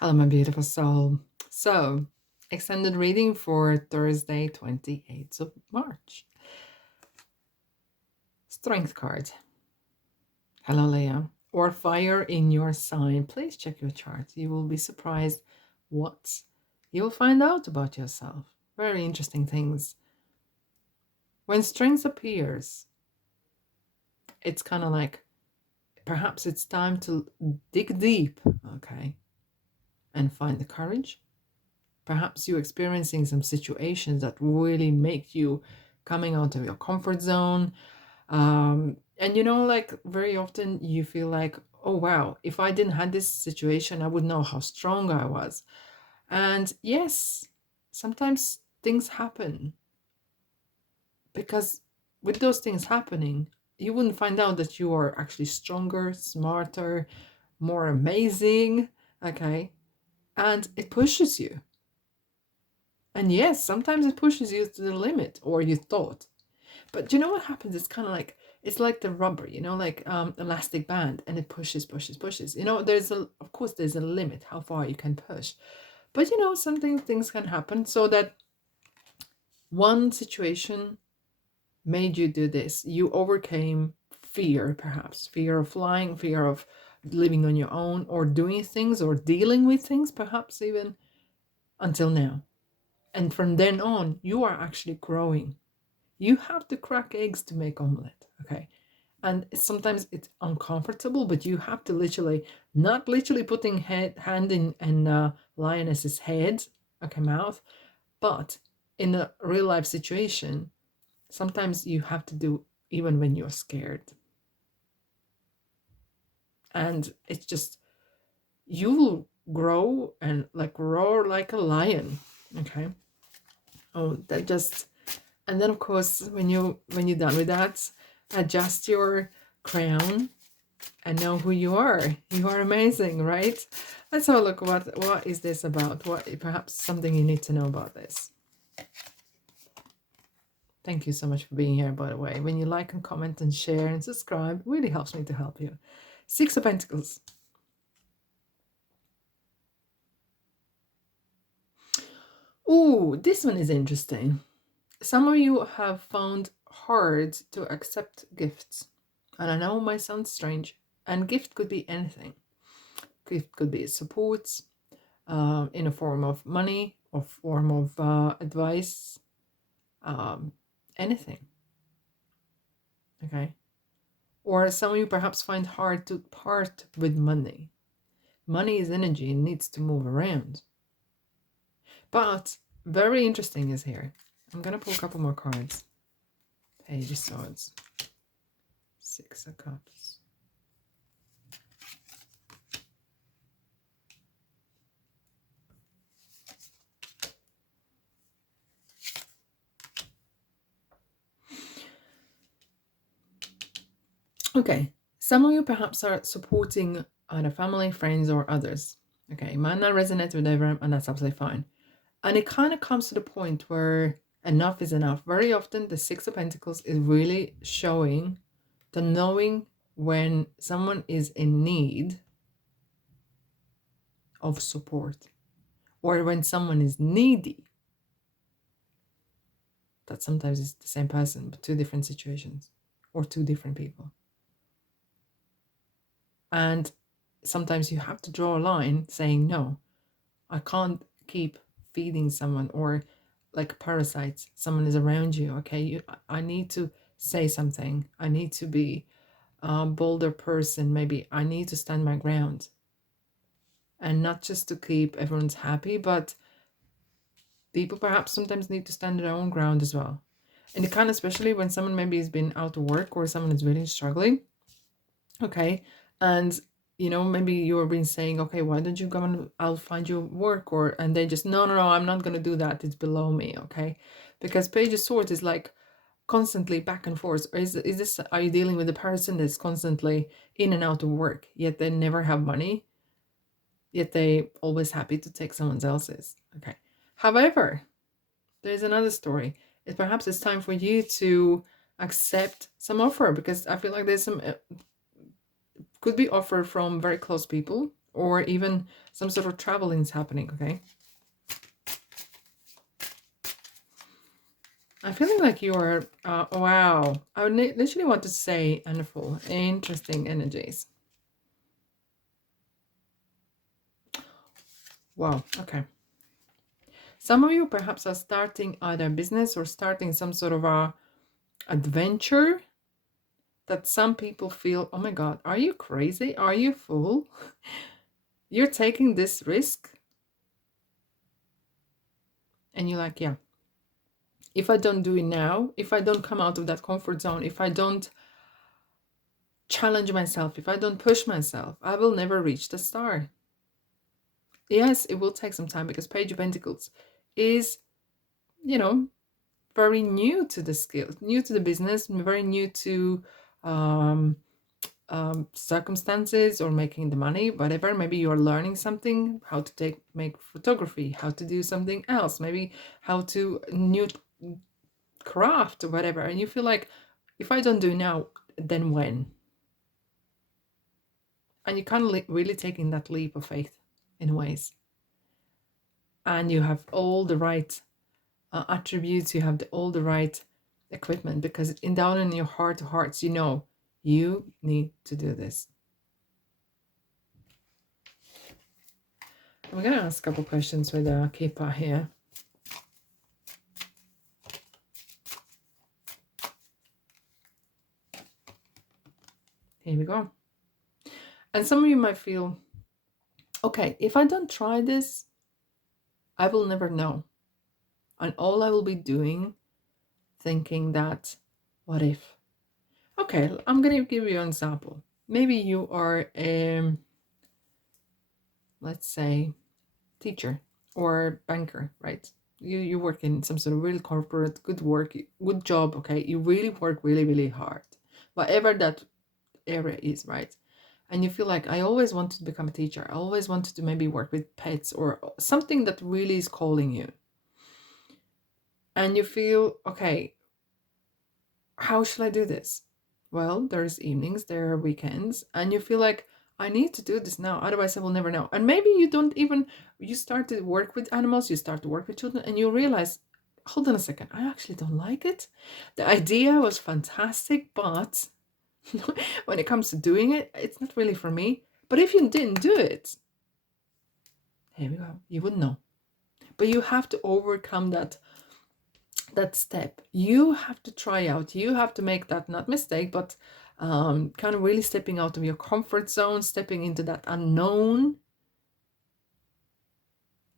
Hello, my beautiful soul. So, extended reading for Thursday, 28th of March. Strength card. Hello, Leo. Or fire in your sign. Please check your chart. You will be surprised what you'll find out about yourself. Very interesting things. When strength appears, it's kind of like perhaps it's time to dig deep, okay, and find the courage. Perhaps you're experiencing some situations that really make you coming out of your comfort zone. And like very often you feel like, oh wow, if I didn't have this situation, I would know how strong I was. And yes, sometimes things happen because with those things happening, you wouldn't find out that you are actually stronger, smarter, more amazing. Okay. And it pushes you. And yes, sometimes it pushes you to the limit, or you thought. But you know what happens? It's kind of like it's like the rubber, like elastic band, and it pushes, pushes, pushes. There's of course there's a limit how far you can push, but something things can happen so that one situation made you do this. You overcame fear, perhaps fear of flying, fear of living on your own, or doing things, or dealing with things, perhaps even until now. And from then on, you are actually growing. You have to crack eggs to make omelet, okay? And sometimes it's uncomfortable, but you have to literally, not literally putting hand in lioness's head, okay, mouth, but in a real life situation, sometimes you have to do even when you're scared. And it's just, you will grow and like roar like a lion, okay? Oh, that just, and then of course when you're done with that, adjust your crown and know who you are. You are amazing, right? Let's have a look. What is this about? What perhaps something you need to know about this? Thank you so much for being here, by the way. When you like and comment and share and subscribe, it really helps me to help you. Six of Pentacles. Ooh, this one is interesting. Some of you have found hard to accept gifts. And I know it might sound strange. And gift could be anything. Gift could be support in a form of money or form of advice, anything. Okay. Or some of you perhaps find hard to part with money. Money is energy and needs to move around. But very interesting is here. I'm going to pull a couple more cards. Page of Swords. Six of Cups. Okay. Some of you perhaps are supporting either family, friends, or others. Okay. It might not resonate with everyone, and that's absolutely fine. And it kind of comes to the point where enough is enough. Very often, the Six of Pentacles is really showing the knowing when someone is in need of support, or when someone is needy. That sometimes is the same person, but two different situations or two different people. And sometimes you have to draw a line saying, no, I can't keep feeding someone, or like parasites, someone is around you. Okay, I need to say something. I need to be a bolder person. Maybe I need to stand my ground. And not just to keep everyone's happy, but people perhaps sometimes need to stand their own ground as well. And it kind of, especially when someone maybe has been out of work or someone is really struggling. Okay. And maybe you're been saying, okay, why don't you come and I'll find you work, and they just, no, I'm not going to do that. It's below me. Okay. Because Page of Swords is like constantly back and forth. Or is this, are you dealing with a person that's constantly in and out of work, yet they never have money, yet they always happy to take someone else's? Okay. However, there's another story. Perhaps it's time for you to accept some offer, because I feel like there's some could be offered from very close people, or even some sort of traveling is happening, okay? I'm feeling like you are, wow. I would literally want to say wonderful, interesting energies. Wow, okay. Some of you perhaps are starting either business or starting some sort of a adventure that some people feel, oh my God, are you crazy? Are you fool? You're taking this risk? And you're like, yeah, if I don't do it now, if I don't come out of that comfort zone, if I don't challenge myself, if I don't push myself, I will never reach the star. Yes, it will take some time because Page of Pentacles is, you know, very new to the skill, new to the business, very new to um, circumstances or making the money, whatever. Maybe you're learning something, how to make photography, how to do something else, maybe how to new craft or whatever. And you feel like, if I don't do it now, then when? And you kind of really taking that leap of faith in ways. And you have all the right attributes, you have all the right equipment, because down in your heart of hearts, you know, you need to do this. I'm going to ask a couple questions with Kepa here. Here we go. And some of you might feel, okay, if I don't try this, I will never know. And all I will be doing, thinking that, what if? Okay, I'm going to give you an example. Maybe you are let's say, teacher or banker, right? You work in some sort of real corporate, good work, good job, okay? You really work really, really hard, whatever that area is, right? And you feel like, I always wanted to become a teacher. I always wanted to maybe work with pets or something that really is calling you. And you feel, okay, how should I do this? Well, there's evenings, there are weekends, and you feel like, I need to do this now, otherwise I will never know. And maybe you don't even, you start to work with animals, you start to work with children, and you realize, hold on a second, I actually don't like it. The idea was fantastic, but when it comes to doing it, it's not really for me. But if you didn't do it, here we go, you wouldn't know. But you have to overcome that step. You have to try out, you have to make that, not mistake, but kind of really stepping out of your comfort zone, stepping into that unknown.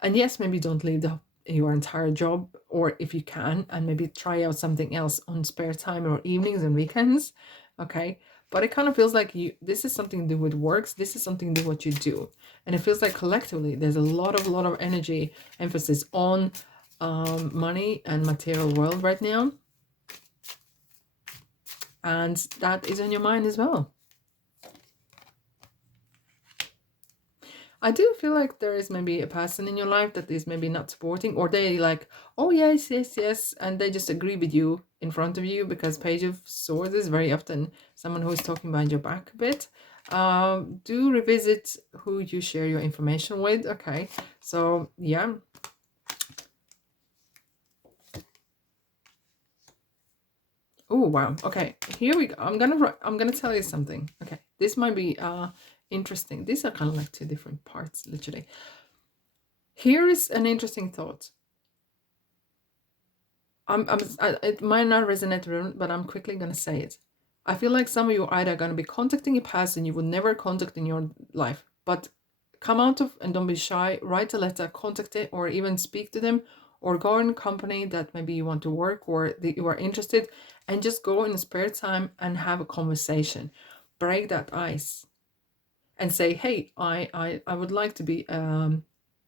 And yes, maybe don't leave your entire job, or if you can, and maybe try out something else on spare time or evenings and weekends, okay? But it kind of feels like this is something to do with works, this is something to do what you do. And it feels like collectively there's a lot of energy, emphasis on money and material world right now, and that is on your mind as well. I do feel like there is maybe a person in your life that is maybe not supporting, or they like, oh yes, yes, yes, and they just agree with you in front of you, because Page of Swords is very often someone who is talking behind your back a bit. Do revisit who you share your information with, okay? So yeah. Oh wow, okay, here we go. I'm gonna tell you something. Okay, this might be interesting. These are kind of like two different parts, literally. Here is an interesting thought. It might not resonate, but I'm quickly gonna say it. I feel like some of you are either gonna be contacting a person you would never contact in your life, but come out of and don't be shy. Write a letter, contact it, or even speak to them, or go in a company that maybe you want to work or that you are interested, and just go in spare time and have a conversation. Break that ice, and say, hey, I would like to be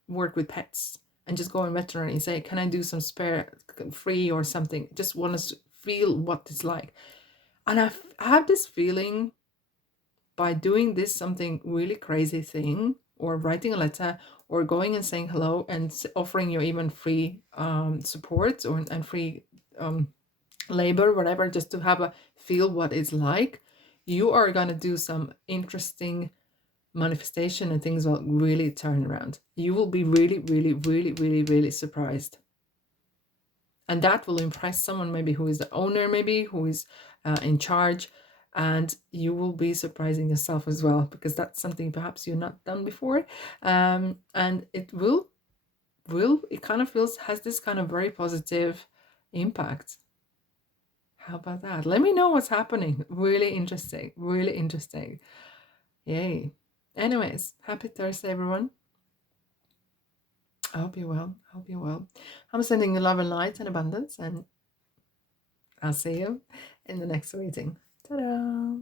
work with pets, and just go on veterinary and say, can I do some spare free or something? Just want to feel what it's like. And I have this feeling, by doing this something really crazy thing, or writing a letter, or going and saying hello, and offering you even free support and free labor, whatever, just to have a feel what it's like, you are gonna do some interesting manifestation and things will really turn around. You will be really, really, really, really, really surprised. And that will impress someone maybe who is the owner, maybe who is in charge. And you will be surprising yourself as well, because that's something perhaps you've not done before. And it it kind of feels, has this kind of very positive impact. How about that? Let me know what's happening. Really interesting. Really interesting. Yay. Anyways, happy Thursday, everyone. I hope you're well. I hope you're well. I'm sending you love and light and abundance, and I'll see you in the next reading. Ta-da!